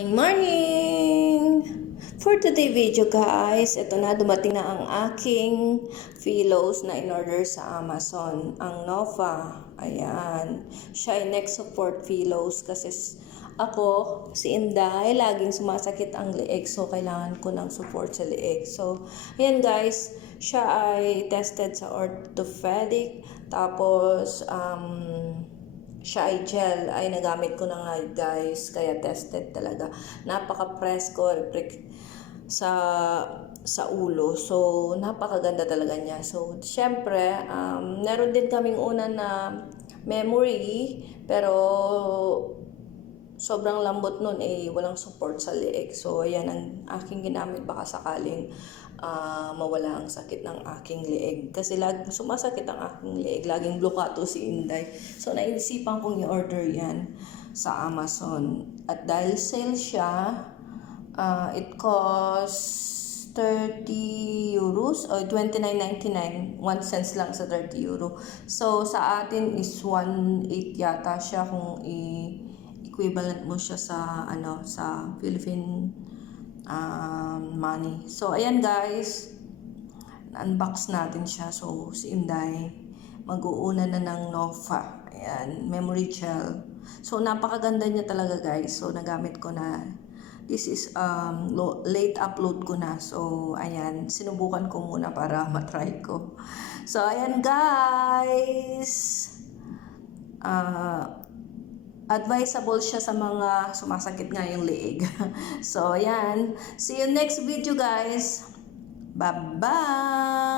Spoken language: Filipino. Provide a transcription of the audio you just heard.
Morning, morning! For today video guys, ito na dumating na ang aking pillows na in-order sa Amazon. Ang Nova, ayan. Siya ay neck support pillows kasi ako, si Inday, laging sumasakit ang leeg so kailangan ko ng support sa leeg. So, ayan guys, siya ay tested sa orthopedic tapos um, siya ay gel. Ay nagamit ko na nga guys. Kaya tested talaga. Napaka-press ko prick sa sa ulo. So napakaganda talaga niya. So syempre um, meron din kaming una na memory pero sobrang lambot nun eh walang support sa leeg. So ayan ang aking ginamit baka sakaling ah, mawala ang sakit ng aking leeg. Kasi lag sumasakit ang aking leeg. Laging blokato si Inday. So naisipan kong i-order yan sa Amazon. At dahil sale siya ah, it costs 30 euros o 29.99 1 cents lang sa 30 euro. So sa atin is 1.8 yata siya kung i equivalent mo siya sa ano sa Philippine um, money. So ayan guys, unbox natin siya. So si Inday mag-uuna na ng Nova. Ayan, memory gel. So napakaganda niya talaga guys. So nagamit ko na This is um, late upload ko na. So, ayan. Sinubukan ko muna para matry ko. So, ayan guys. Ah, advisable siya sa mga sumasakit nga yung leeg. so, ayan. See you next video, guys. Bye-bye!